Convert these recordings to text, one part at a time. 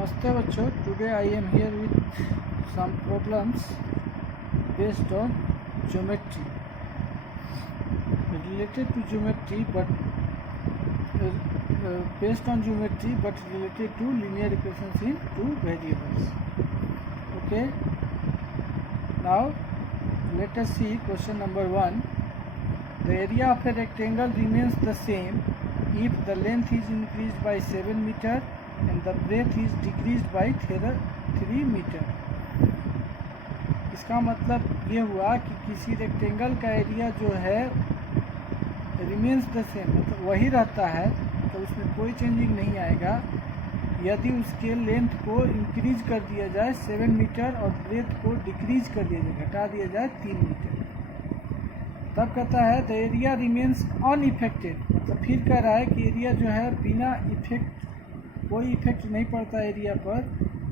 Namaste bachcho, today I am here with some problems based on geometry, related to geometry but based on geometry but related to linear equations in two variables. Okay, now let us see question number 1. The area of a rectangle remains the same if the length is increased by 7 meter and the breadth is decreased by 3 metres. इसका मतलब ये हुआ कि किसी rectangle का area जो है remains the same, मतलब वही रहता है, तो उसमें कोई चेंजिंग नहीं आएगा यदि उसके लेंथ को इंक्रीज कर दिया जाए 7 मीटर और ब्रेथ को डिक्रीज कर दिया जाए, घटा दिया जाए 3 मीटर. तब कहता है द एरिया रिमेन्स अनइफेक्टेड, मतलब फिर कह रहा है कि एरिया जो है बिना इफेक्ट, कोई इफेक्ट नहीं पड़ता एरिया पर.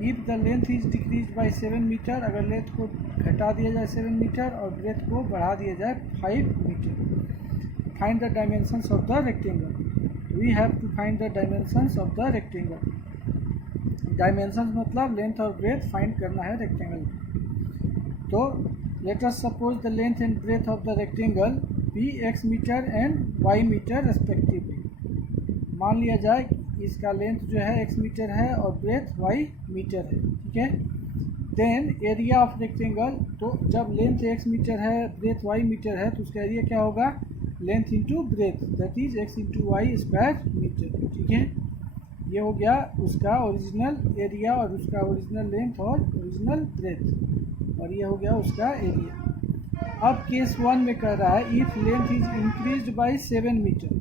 If the length is decrease by 7 metre, अगर लेंथ को घटा दिया जाए 7 मीटर और ब्रेथ को बढ़ा दिया जाए 5 metre. Find the dimensions of the rectangle. We have to find the dimensions of the rectangle. Dimensions मतलब लेंथ और ब्रेथ फाइंड करना है रेक्टेंगल. तो let us suppose the length and breadth of the rectangle be x metre and y metre respectively. मान लिया जाए इसका length जो है x मीटर है और ब्रेथ y मीटर है. ठीक है. देन एरिया ऑफ रेक्टेंगल, तो जब लेंथ x मीटर है ब्रेथ y मीटर है तो उसका एरिया क्या होगा, length into breadth, that is x into y square metre. ठीक है. ये हो गया उसका ओरिजिनल एरिया और उसका ओरिजिनल लेंथ और ओरिजिनल ब्रेथ, और ये हो गया उसका एरिया. अब केस 1 में कह रहा है if length is increased by 7 metre,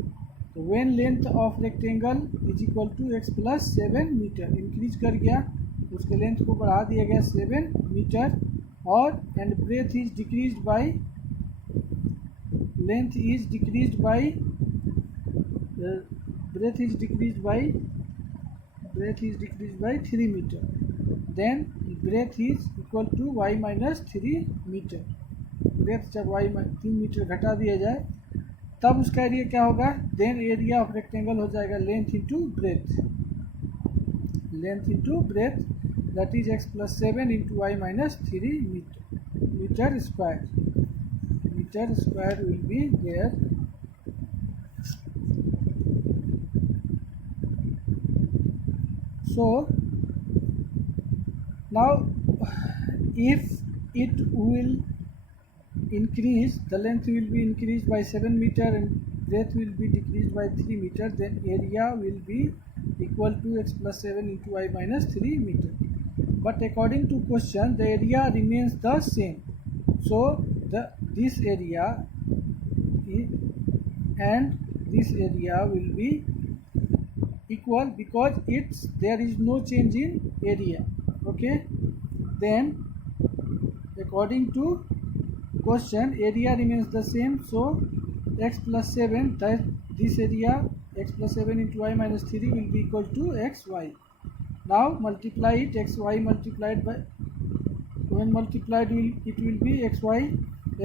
तो when length of rectangle is equal to x plus 7 metre. Increase कर गया, उसके लेंथ को बढ़ा दिया गया 7 मीटर, और and breadth is decreased by, length is decreased by, breadth is decreased by 3 metre. Then breadth is equal to y minus 3 metre. Breadth जब y 3 metre घटा दिया जाए तब उसका एरिया क्या होगा, देन एरिया ऑफ रेक्टेंगल हो जाएगा length into breadth, length into breadth, that is x plus 7 into y minus 3 metre square. Metre square will be there. So now if it will increase, the length will be increased by 7 meter and breadth will be decreased by 3 meter, then area will be equal to x plus 7 into y minus 3 meter. But according to question the area remains the same, so this area and this area will be equal because there is no change in area. Okay, then according to question area remains the same, so x plus 7, that this area x plus 7 into y minus 3 will be equal to xy. Now multiply it, xy multiplied by, when multiplied it will be xy,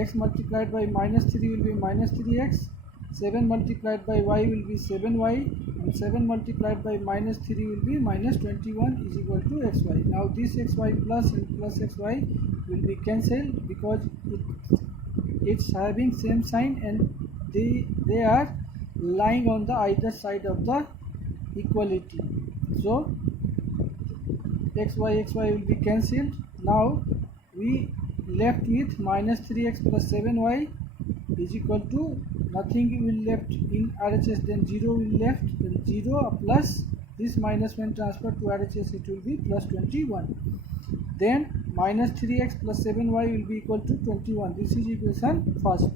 x multiplied by minus 3 will be minus 3x, 7 multiplied by y will be 7y, and 7 multiplied by minus 3 will be minus 21 is equal to xy. Now this xy plus and plus xy will be cancelled because it's having same sign and they are lying on the either side of the equality. So xy will be cancelled. Now we left with minus 3x plus 7y is equal to, nothing will left in RHS, then 0 will left, then 0 plus this minus when transferred to RHS it will be plus 21. Then minus 3x plus 7y will be equal to 21. This is equation first.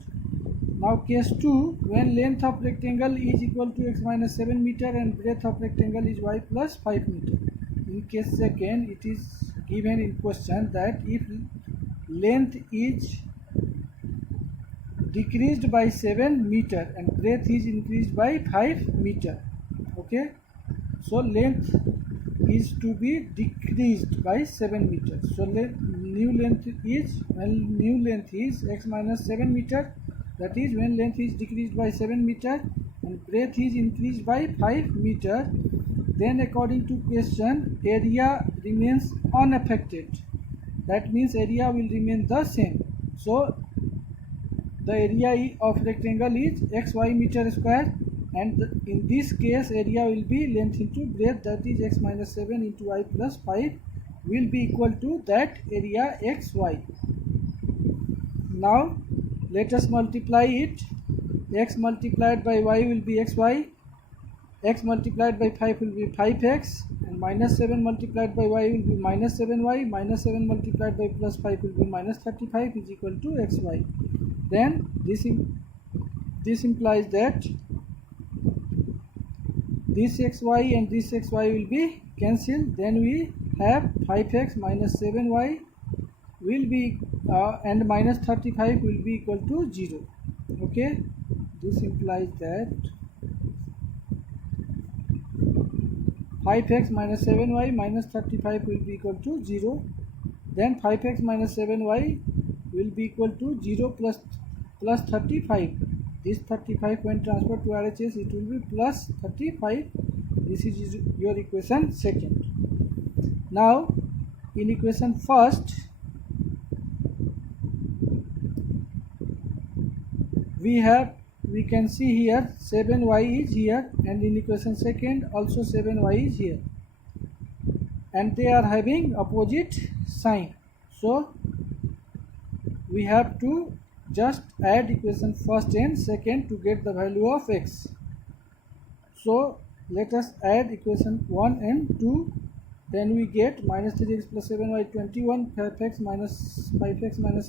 Now case 2, when length of rectangle is equal to x minus 7 meter and breadth of rectangle is y plus 5 meter. In case second, it is given in question that if length is decreased by 7 meter and breadth is increased by 5 meter. Okay, so length is to be decreased by 7 meter. So new length is, when new length is x minus 7 meter, that is when length is decreased by 7 meter and breadth is increased by 5 meter, then according to question, area remains unaffected. That means area will remain the same. So the area of rectangle is xy meter square, and in this case area will be length into breadth, that is x minus 7 into y plus 5 will be equal to that area xy. Now let us multiply it. X multiplied by y will be xy, x multiplied by 5 will be 5x, and minus 7 multiplied by y will be minus 7y, minus 7 multiplied by plus 5 will be minus 35 is equal to xy. Then this implies that this xy and this xy will be cancelled. Then we have 5x minus 7y will be and minus 35 will be equal to 0. Okay, this implies that 5x minus 7y minus 35 will be equal to 0. Then 5x minus 7y will be equal to 0 plus 35. This 35 when transferred to RHS it will be plus 35. This is your equation second. Now in equation first we can see here 7y is here, and in equation second also 7y is here, and they are having opposite sign. So we have to just add equation first and second to get the value of x. So let us add equation 1 and 2. Then we get minus 3x plus 7y 21, 5x minus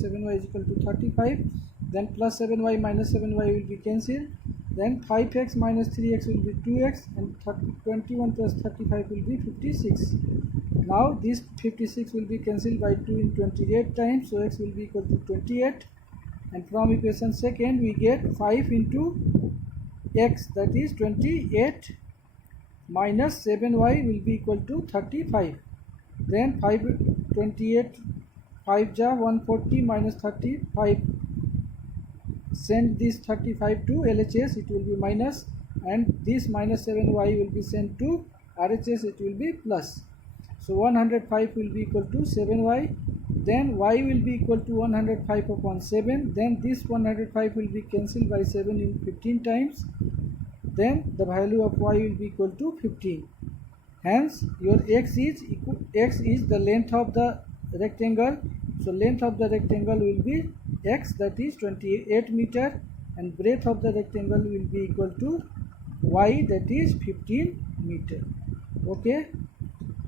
7y is equal to 35. Then plus 7y minus 7y will be cancelled. Then 5x minus 3x will be 2x, and 21 plus 35 will be 56. Now this 56 will be cancelled by 2 in 28 times, so x will be equal to 28. And from equation second we get 5 into x, that is 28, minus 7y will be equal to 35. Then 28 5 ja 140 minus 35. Send this 35 to LHS, it will be minus, and this minus 7y will be sent to RHS, it will be plus. So 105 will be equal to 7y. Then y will be equal to 105 upon 7. Then this 105 will be cancelled by 7 in 15 times. Then the value of y will be equal to 15. Hence your x is the length of the rectangle. So length of the rectangle will be x, that is 28 meter, and breadth of the rectangle will be equal to y, that is 15 meter. Okay,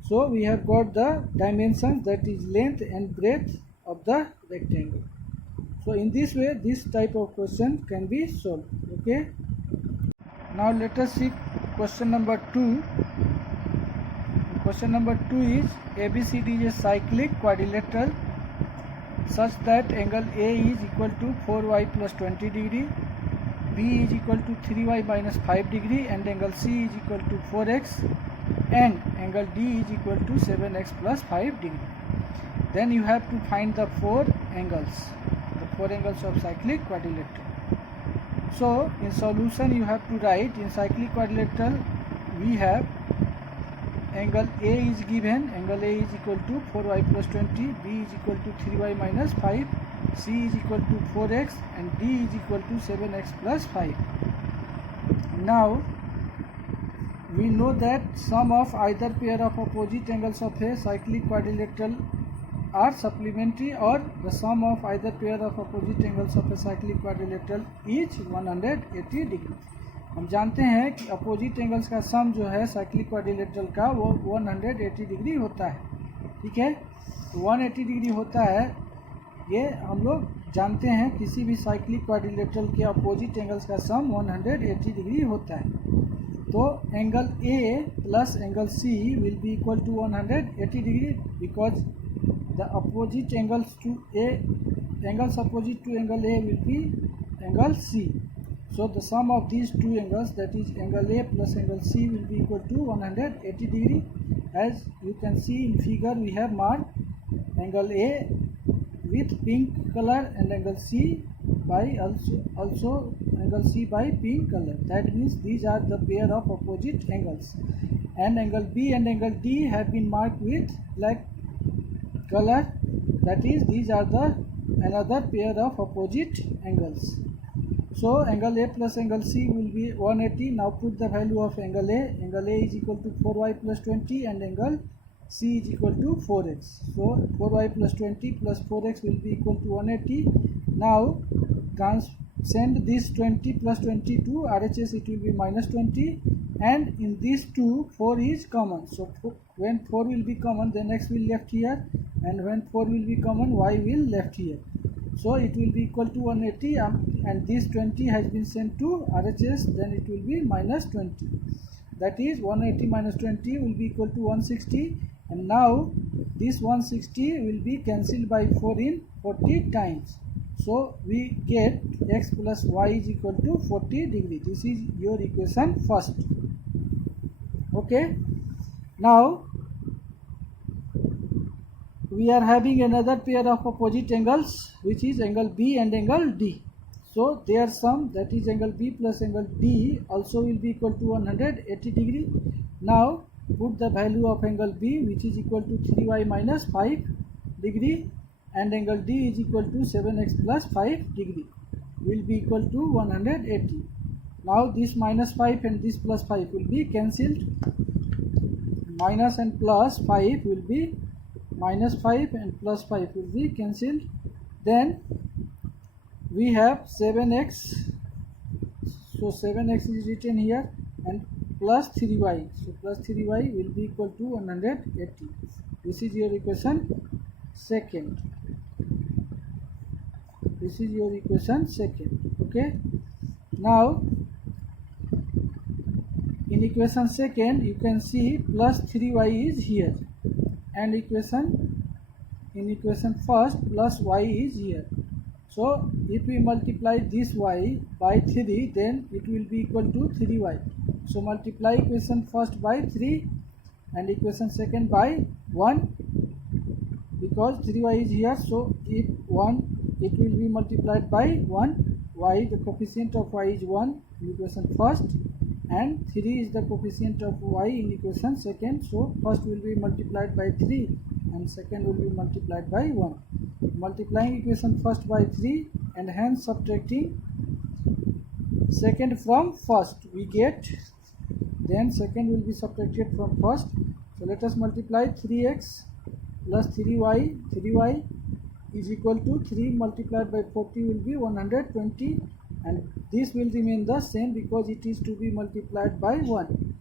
so we have got the dimensions, that is length and breadth of the rectangle. So in this way this type of question can be solved. Okay, now let us see question number 2. Question number 2 is ABCD is a cyclic quadrilateral such that angle A is equal to 4y plus 20 degree, B is equal to 3y minus 5 degree, and angle C is equal to 4x, and angle D is equal to 7x plus 5 degree. Then you have to find the four angles of cyclic quadrilateral. So in solution you have to write, in cyclic quadrilateral we have angle A is given, angle A is equal to 4y plus 20, B is equal to 3y minus 5, C is equal to 4x, and D is equal to 7x plus 5. Now we know that sum of either pair of opposite angles of a cyclic quadrilateral are supplementary, or the sum of either pair of opposite angles of a cyclic quadrilateral is 180 degree. हम जानते हैं कि opposite angles का सम जो है cyclic quadrilateral का वो 180 degree होता है. ठीक है, 180 डिग्री होता है, ये हम लोग जानते हैं. किसी भी साइक्लिक क्वाड्रिलेटरल के अपोजिट एंगल्स का सम 180 डिग्री होता है. तो angle A plus angle C will be equal to 180 degree because the opposite angles to A angles opposite to angle A will be angle C. So the sum of these two angles, that is angle A plus angle C, will be equal to 180 degree. As you can see in figure, we have marked angle A with pink color and angle C by also angle C by pink color. That means these are the pair of opposite angles. and angle B and angle D have been marked with black color. That is, these are the another pair of opposite angles. So angle A plus angle C will be 180. Now put the value of angle A. Angle A is equal to 4y plus 20 and angle C is equal to 4x. So 4y plus 20 plus 4x will be equal to 180. Now send this 20 plus 20 to RHS, it will be minus 20, and in these two 4 is common. So when 4 will be common, then x will left here, and when 4 will be common, y will left here. So it will be equal to 180, and this 20 has been sent to RHS, then it will be minus 20. That is 180 minus 20 will be equal to 160, and now this 160 will be cancelled by 4 in 40 times. So we get x plus y is equal to 40 degree. This is your equation first. Okay. Now we are having another pair of opposite angles, which is angle B and angle D. So their sum, that is angle B plus angle D, also will be equal to 180 degree. Now put the value of angle B, which is equal to 3y minus 5 degree, and angle D is equal to 7x plus 5 degree, will be equal to 180. Now this minus 5 and this plus 5 will be cancelled. Minus and plus 5 will be minus 5 and plus 5 will be cancelled. Then we have 7x. So 7x is written here, and plus 3y. So plus 3y will be equal to 180. This is your equation second. This is your equation second. Okay. Now in equation second, you can see plus 3y is here, and in equation first plus y is here. So if we multiply this y by 3, then it will be equal to 3y. So multiply equation first by 3 and equation second by 1, because 3y is here. So if 1, it will be multiplied by 1. Y, the coefficient of y is 1 in equation first, and 3 is the coefficient of y in equation second. So first will be multiplied by 3 and second will be multiplied by 1. Multiplying equation first by 3 and hence subtracting second from first, we get, then second will be subtracted from first. So let us multiply 3x plus 3y. 3y is equal to 3 multiplied by 40 will be 120, and this will remain the same because it is to be multiplied by 1.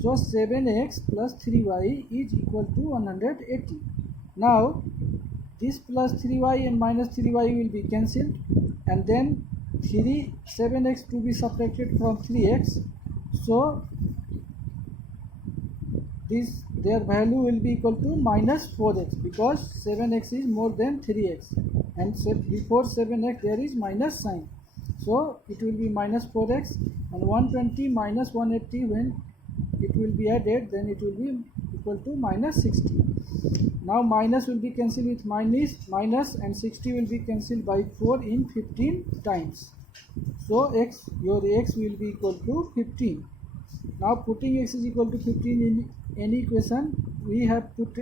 So 7x plus 3y is equal to 180. Now this plus 3y and minus 3y will be cancelled, and then 7x to be subtracted from 3x. So their value will be equal to minus 4x, because 7x is more than 3x, and before 7x there is minus sign. So it will be minus 4x, and 120 minus 180, when it will be added, then it will be equal to minus 60. Now minus will be cancelled with minus, and 60 will be cancelled by 4 in 15 times. So your x will be equal to 15. Now putting x is equal to 15 in any equation, we have put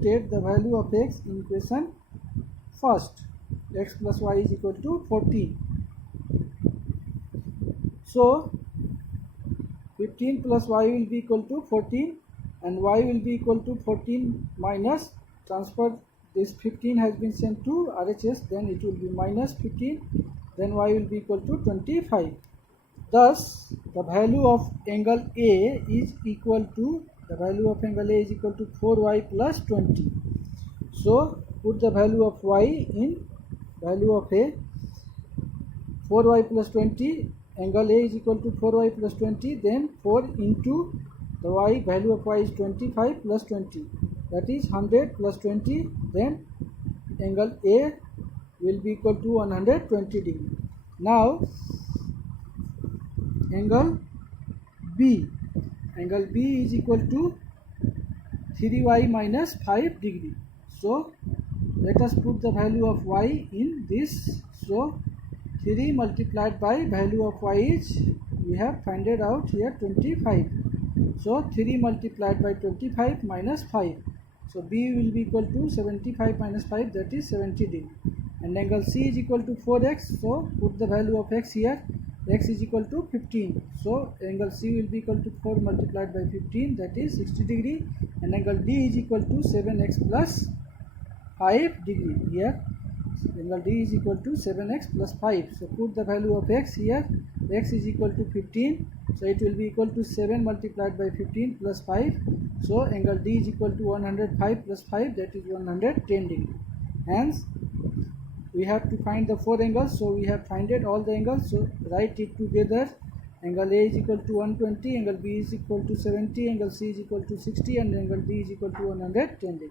the value of x in equation first. X plus y is equal to 14. So 15 plus y will be equal to 14, and y will be equal to 14 minus, transfer this 15 has been sent to RHS, then it will be minus 15, then y will be equal to 25. Thus the value of angle A is equal to 4y plus 20. So put the value of y in value of A, 4y plus 20, angle A is equal to 4y plus 20, then 4 into the y, value of y is 25 plus 20, that is 100 plus 20, then angle A will be equal to 120 degree. Now angle B is equal to 3y minus 5 degree. So let us put the value of y in this. So 3 multiplied by value of y we have found it out here 25. So 3 multiplied by 25 minus 5. So B will be equal to 75 minus 5, that is 70 degree. And angle C is equal to 4x. So put the value of x here. X is equal to 15. So angle C will be equal to 4 multiplied by 15, that is 60 degree. And angle D is equal to 7x plus 5 degree. Here angle D is equal to 7x plus 5. So put the value of x here. X is equal to 15. So it will be equal to 7 multiplied by 15 plus 5. So angle D is equal to 105 plus 5, that is 110 degree. Hence we have to find the 4 angles. So we have finded all the angles. So write it together. Angle A is equal to 120, angle B is equal to 70, angle C is equal to 60, and angle D is equal to 110 degree.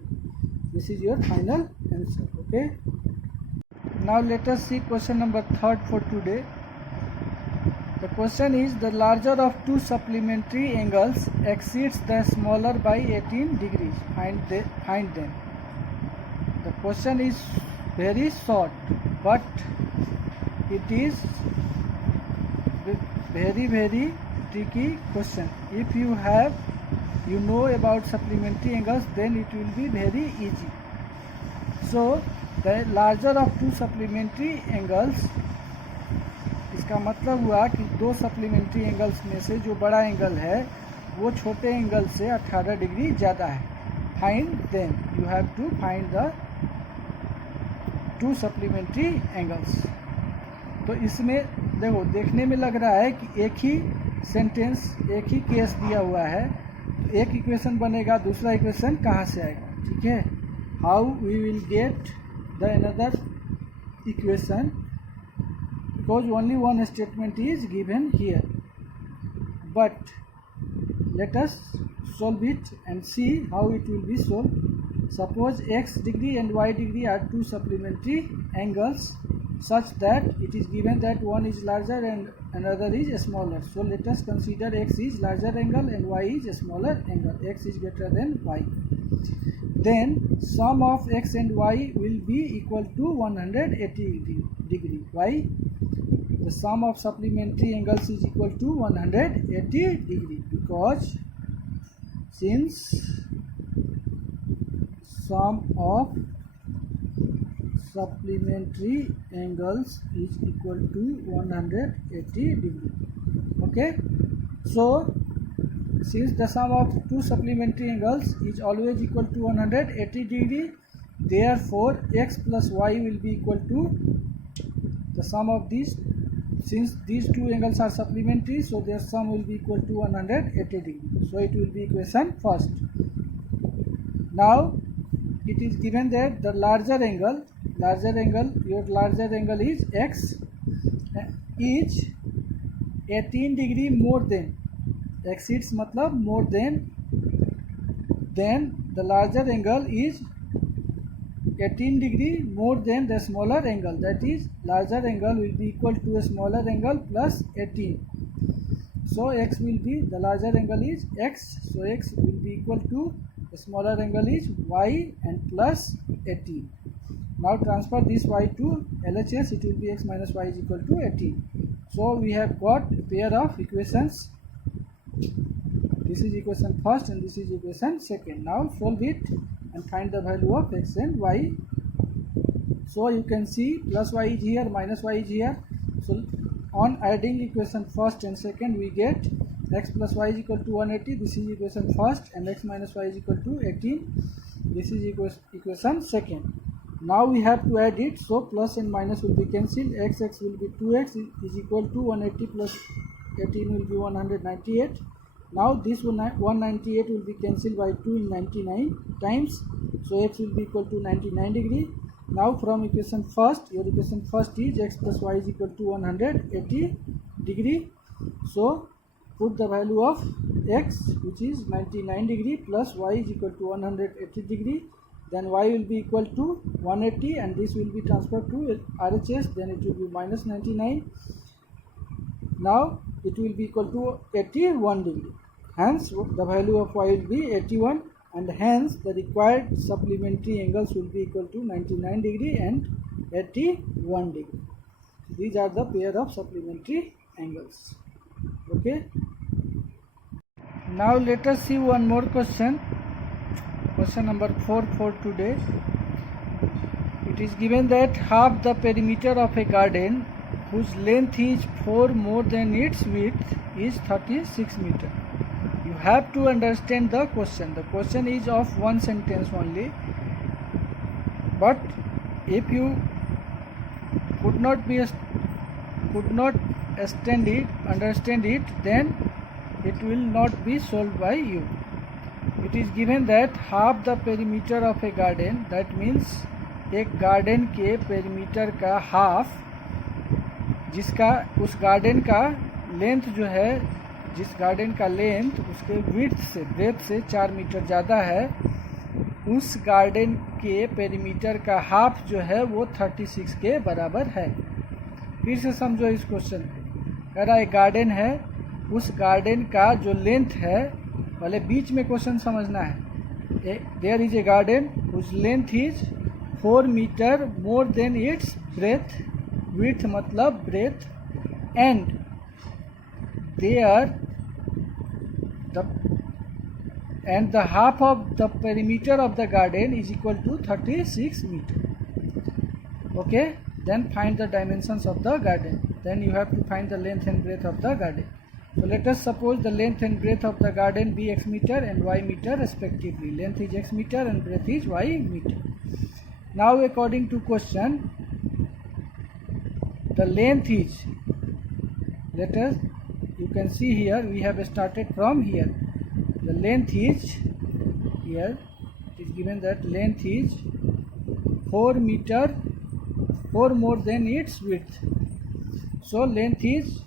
This is your final answer. Okay. Now let us see question number 3 for today. The question is, the larger of two supplementary angles exceeds the smaller by 18 degrees. Find them. The question is very short, but it is very tricky question. If you know about supplementary angles, then it will be very easy. So the larger of two supplementary angles, इसका मतलब हुआ कि दो supplementary angles में से जो बड़ा angle है वो छोटे एंगल से 18 डिग्री ज़्यादा है. Find them. You have to find the two supplementary angles. तो इसमें देखो, देखने में लग रहा है कि एक ही सेंटेंस, एक ही केस दिया हुआ है. तो एक इक्वेशन बनेगा, दूसरा इक्वेशन कहाँ से आएगा? ठीक है. How we will get the another equation, because only one statement is given here. But let us solve it and see how it will be solved. Suppose x degree and y degree are two supplementary angles such that it is given that one is larger and another is smaller. So let us consider x is larger angle and y is a smaller angle. X is greater than y. Then sum of x and y will be equal to 180 degree. Why? The sum of supplementary angles is equal to 180 degree, because since sum of supplementary angles is equal to 180 degree. Okay, so since the sum of two supplementary angles is always equal to 180 degree, therefore x plus y will be equal to the sum of these. Since these two angles are supplementary, so their sum will be equal to 180 degree. So it will be equation first. Now it is given that the larger angle, your larger angle is x, is 18 degree more than, exceeds matlab more than, then the larger angle is 18 degree more than the smaller angle, that is larger angle will be equal to a smaller angle plus 18. So x will be, the larger angle is x, so x will be equal to the smaller angle is y and plus 18. Now transfer this y to LHS, it will be x minus y is equal to 18. So we have got a pair of equations. This is equation first and this is equation second. Now solve it and find the value of x and y. So you can see plus y is here, minus y is here. So on adding equation first and second, we get x plus y is equal to 180. This is equation first, and x minus y is equal to 18. This is equation second. Now we have to add it. So plus and minus will be cancelled. X will be 2x is equal to 180 plus 18 will be 198. Now this 198 will be cancelled by 2 in 99 times. So x will be equal to 99 degree. Now from equation first, your equation first is x plus y is equal to 180 degree. So put the value of x, which is 99 degree, plus y is equal to 180 degree. Then y will be equal to 180 and this will be transferred to RHS. Then it will be minus 99. Now it will be equal to 81 degree. Hence the value of y will be 81, and hence the required supplementary angles will be equal to 99 degree and 81 degree. These are the pair of supplementary angles. Okay, now let us see one more question number 4 for today. It is given that half the perimeter of a garden whose length is 4 more than its width is 36 meter. You have to understand the question. The question is of one sentence only, but if you could not understand it, then it will not be solved by you. It is given that half the perimeter of a garden, that means एक garden के perimeter का half, जिसका उस garden का length जो है, जिस garden का लेंथ उसके विड्थ से ब्रेथ से 4 मीटर ज़्यादा है, उस गार्डन के पेरीमीटर का हाफ जो है वो 36 के बराबर है। फिर से समझो इस क्वेश्चन। कह रहा है गार्डन है, उस गार्डन का जो लेंथ है, पहले बीच में क्वेश्चन समझना है। There is a garden whose length is 4 metre more than its breadth, width मतलब breadth, and there the half of the perimeter of the garden is equal to 36 meter. Okay, then find the dimensions of the garden. Then you have to find the length and breadth of the garden. So let us suppose the length and breadth of the garden be x meter and y meter respectively. Length is x meter and breadth is y meter. Now according to question, the length is, you can see here we have started from here. The length is, here it is given that length is 4 meter, 4 more than its width. So length is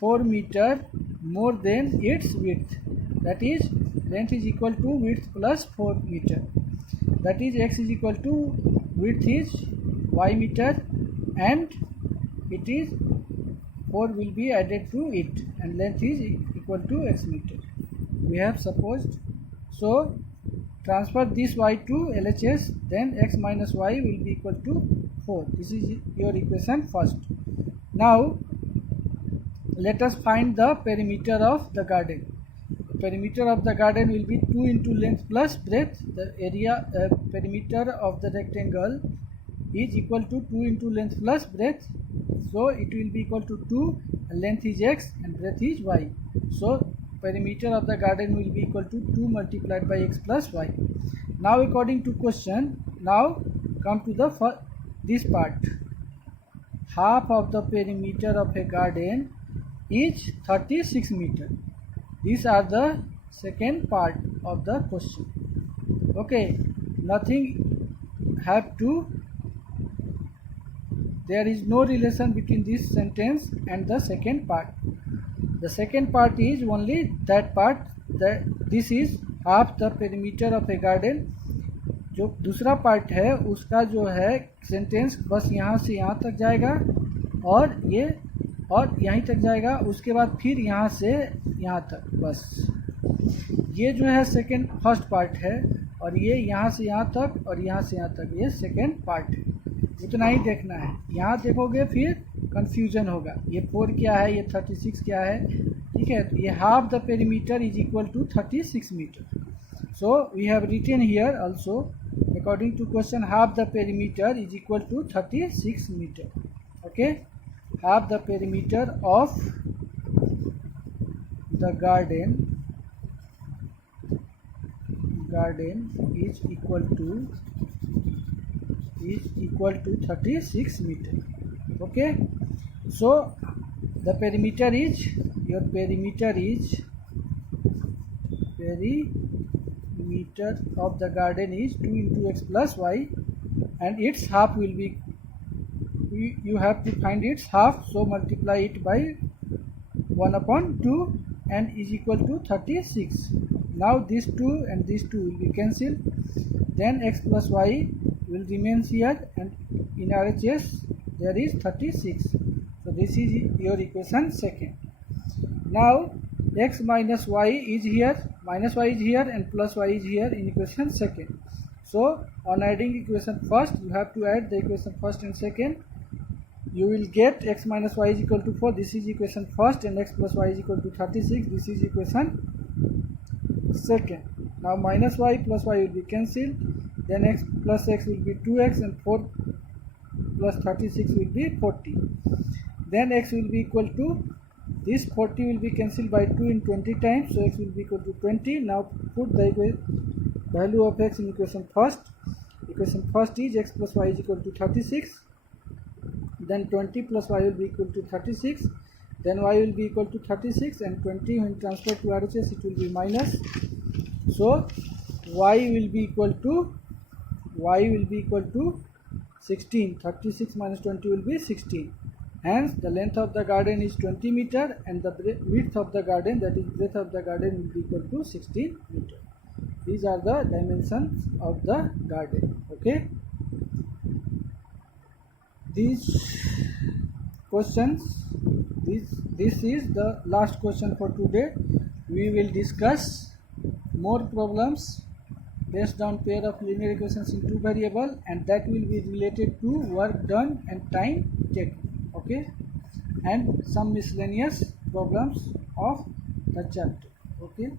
4 meter more than its width. That is, length is equal to width plus 4 meter. That is, x is equal to width is y meter, and it is 4 will be added to it, and length is equal to x meter. We have supposed. So transfer this y to LHS, then x minus y will be equal to 4. This is your equation first. Now let us find the perimeter of the garden. The perimeter of the garden will be 2 into length plus breadth. The area perimeter of the rectangle is equal to 2 into length plus breadth. So it will be equal to 2, and length is x and breadth is y. So perimeter of the garden will be equal to 2 multiplied by x plus y. Now according to question, now come to the this part. Half of the perimeter of a garden is 36 meter. These are the second part of the question. Okay, nothing have to, there is no relation between this sentence and the second part. The second part is only that part, that this is half the perimeter of a garden. जो दूसरा part है उसका जो है sentence बस यहाँ से यहाँ तक जाएगा, और ये और यहीं तक जाएगा, उसके बाद फिर यहाँ से यहाँ तक, बस ये जो है सेकंड फर्स्ट पार्ट है, और ये यहाँ से यहाँ तक और यहाँ से यहाँ तक ये सेकंड पार्ट है। इतना ही देखना है। यहाँ देखोगे फिर कंफ्यूजन होगा, ये 4 क्या है, ये 36 क्या है, ठीक है। तो ये half the perimeter is equal to 36 metre. So we have written here also according to question half the perimeter is equal to 36 metre. Okay, half the perimeter of the garden is equal to 36 meter. Okay, so the perimeter is, your perimeter of the garden is 2 into x plus y, and its half will be, you have to find its half, so multiply it by 1 upon 2 and is equal to 36. Now this 2 and this 2 will be cancelled, then x plus y will remain here, and in RHS there is 36. So this is your equation second. Now x minus y is here, minus y is here, and plus y is here in equation second. So on adding equation first, you have to add the equation first and second. you will get x minus y is equal to 4. This is equation first, and x plus y is equal to 36. This is equation second. Now minus y plus y will be cancelled. Then x plus x will be 2x, and 4 plus 36 will be 40. Then x will be equal to, this 40 will be cancelled by 2 in 20 times, so x will be equal to 20. Now put the value of x in equation first. Equation first is x plus y is equal to 36. Then 20 plus y will be equal to 36. Then y will be equal to 36, and 20 when transferred to RHS it will be minus. So y will be equal to 16. 36 minus 20 will be 16. Hence the length of the garden is 20 meter, and the width of the garden, that is breadth of the garden, will be equal to 16 meter. These are the dimensions of the garden. Okay. These questions, this is the last question for today. We will discuss more problems based on pair of linear equations in two variable, and that will be related to work done and time taken. Okay, and some miscellaneous problems of the chapter. Okay.